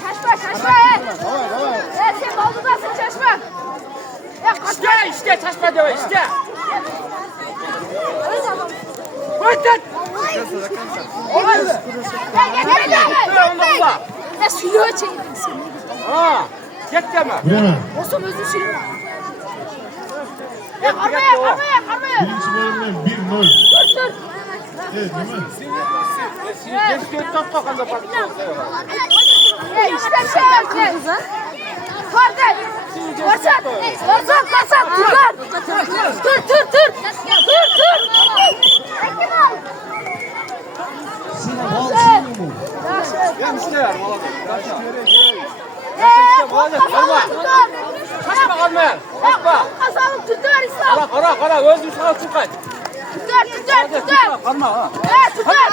Şaşma. Sen baldudasın şaşma. İşte taşma diyor işte. Koydun. Gel. Ya sülüğe çektin seni. Ha, git deme. Olsun özür sülüğe. Ya karmaya. Birinci bölümden 1-0. Dur. Evet değil mi? Geç dört bakalım. Ya işte şey yapacağız. Korkak. Korsan. Dur. Gelmişler. Kaçma kalmayın. Kaçma. Kasalım tutar İslam. Kara. Özgür sana çıkar. Tutar. Kalma ha. Tutar.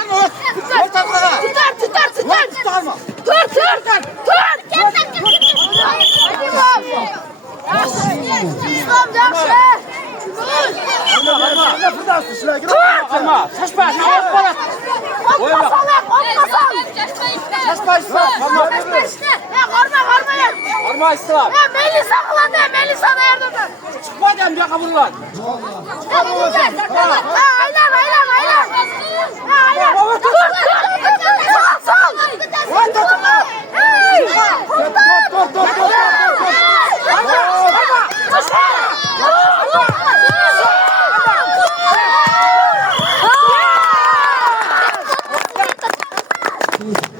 İslam yakşı. Kalma. Saçma. Saçma İslam. Kalma. Kalma İslam. Melisa da yardım et. Çıkma dem ya kaburlar. Dur.